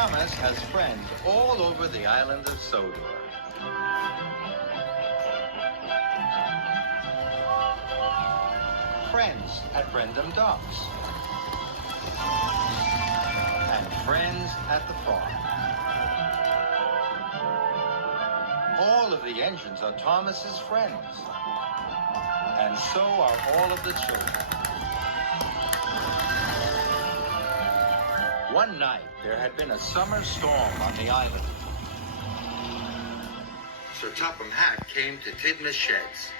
Thomas has friends all over the island of Sodor. Friends at Brendam Docks. And friends at the farm. All of the engines are Thomas's friends. And so are all of the children. One night, there had been a summer storm on the island. Sir Topham Hatt came to Tidmouth Sheds.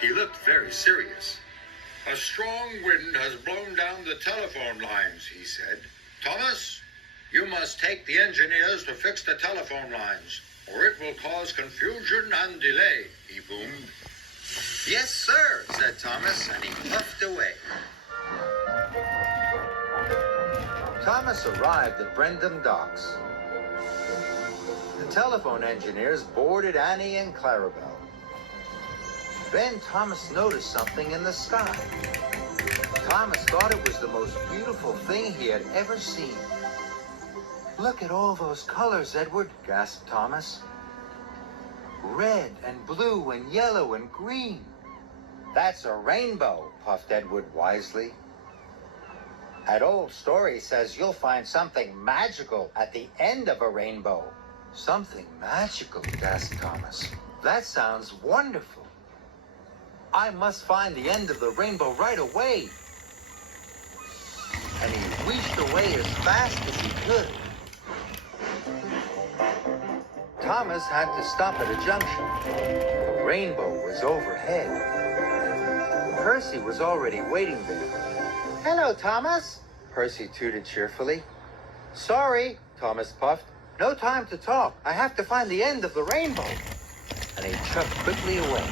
He looked very serious. A strong wind has blown down the telephone lines, he said. Thomas, you must take the engineers to fix the telephone lines, or it will cause confusion and delay, he boomed. Yes, sir, said Thomas, and he puffed away. Thomas arrived at Brendam Docks. The telephone engineers boarded Annie and Clarabelle. Then Thomas noticed something in the sky. Thomas thought it was the most beautiful thing he had ever seen. Look at all those colors, Edward, gasped Thomas. Red and blue and yellow and green. That's a rainbow, puffed Edward wisely. That old story says you'll find something magical at the end of a rainbow. Something magical, gasped Thomas. That sounds wonderful. I must find the end of the rainbow right away. And he reached away as fast as he could. Thomas had to stop at a junction. The rainbow was overhead. Percy was already waiting there. Hello, Thomas, Percy tooted cheerfully. Sorry, Thomas puffed. No time to talk. I have to find the end of the rainbow. And he chucked quickly away.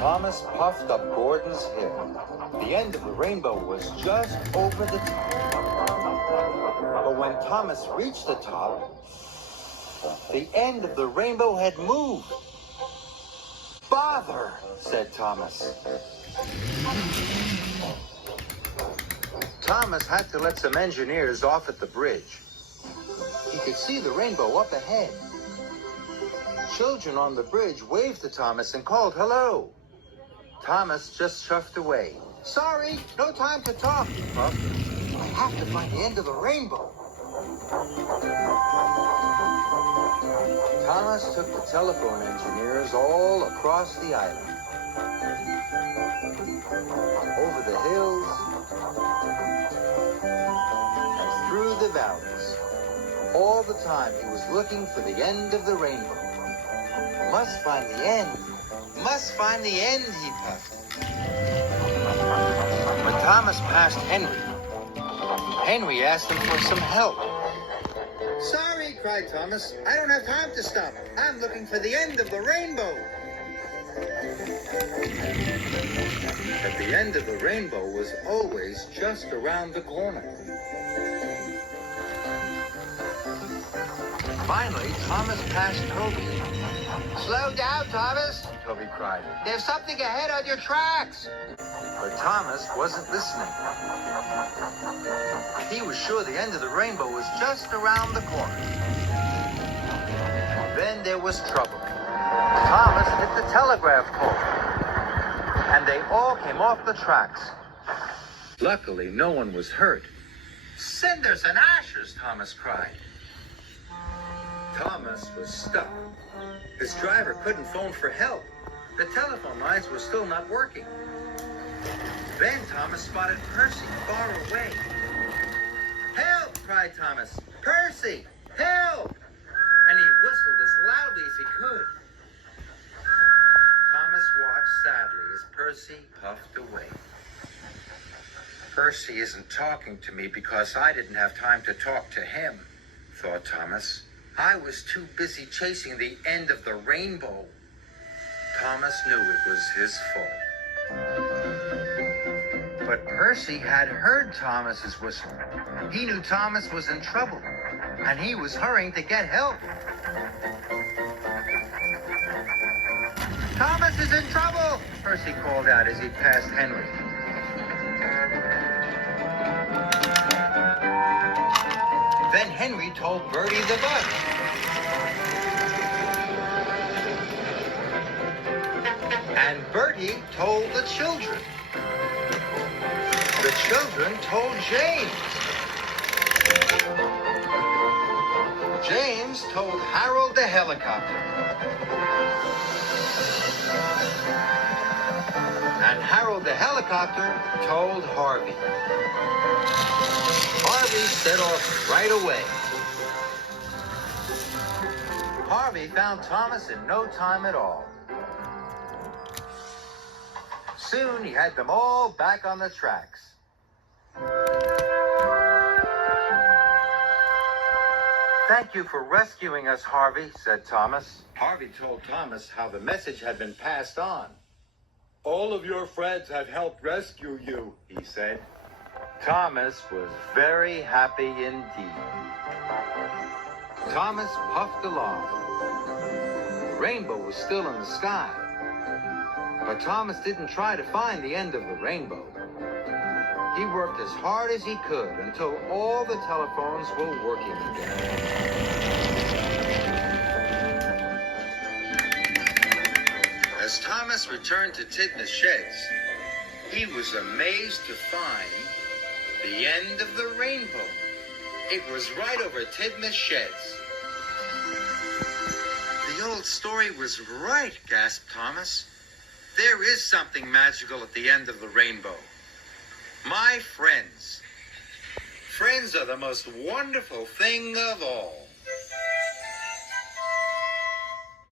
Thomas puffed up Gordon's Hill. The end of the rainbow was just over the top. But when Thomas reached the top, the end of the rainbow had moved. Bother, said Thomas. Thomas had to let some engineers off at the bridge. He could see the rainbow up ahead. Children on the bridge waved to Thomas and called hello. Thomas just chuffed away. Sorry, no time to talk, he puffed. I have to find the end of the rainbow. Thomas took the telephone engineers all across the island. Over the hills and through the valleys. All the time he was looking for the end of the rainbow. Must find the end. Must find the end, he puffed. When Thomas passed Henry, Henry asked him for some help. Sorry, cried Thomas. I don't have time to stop. I'm looking for the end of the rainbow. But the end of the rainbow was always just around the corner. Finally, Thomas passed Toby. Slow down, Thomas, Toby cried. There's something ahead on your tracks. But Thomas wasn't listening. He was sure the end of the rainbow was just around the corner. Then there was trouble. Thomas hit the telegraph pole, and they all came off the tracks. Luckily, no one was hurt. Cinders and ashes, Thomas cried. Thomas was stuck. His driver couldn't phone for help. The telephone lines were still not working. Then Thomas spotted Percy far away. Help, cried Thomas. Percy, help! And he whistled as loudly as he could. Thomas watched sadly as Percy puffed away. Percy isn't talking to me because I didn't have time to talk to him, thought Thomas. I was too busy chasing the end of the rainbow. Thomas knew it was his fault. But Percy had heard Thomas's whistle. He knew Thomas was in trouble, and he was hurrying to get help. Thomas is in trouble, Percy called out as he passed Henry. Then Henry told Bertie the bus. And Bertie told the children. The children told James. James told Harold the helicopter. And Harold the helicopter told Harvey. Harvey set off right away. Harvey found Thomas in no time at all. Soon he had them all back on the tracks. Thank you for rescuing us, Harvey, said Thomas. Harvey told Thomas how the message had been passed on. All of your friends have helped rescue you, He said. Thomas was very happy indeed. Thomas puffed along. The rainbow was still in the sky. But Thomas didn't try to find the end of the rainbow. He worked as hard as he could until all the telephones were working again. As Thomas returned to Tidmouth Sheds, he was amazed to find the end of the rainbow. It was right over Tidmouth Sheds. The old story was right, gasped Thomas. There is something magical at the end of the rainbow. My friends. Friends are the most wonderful thing of all.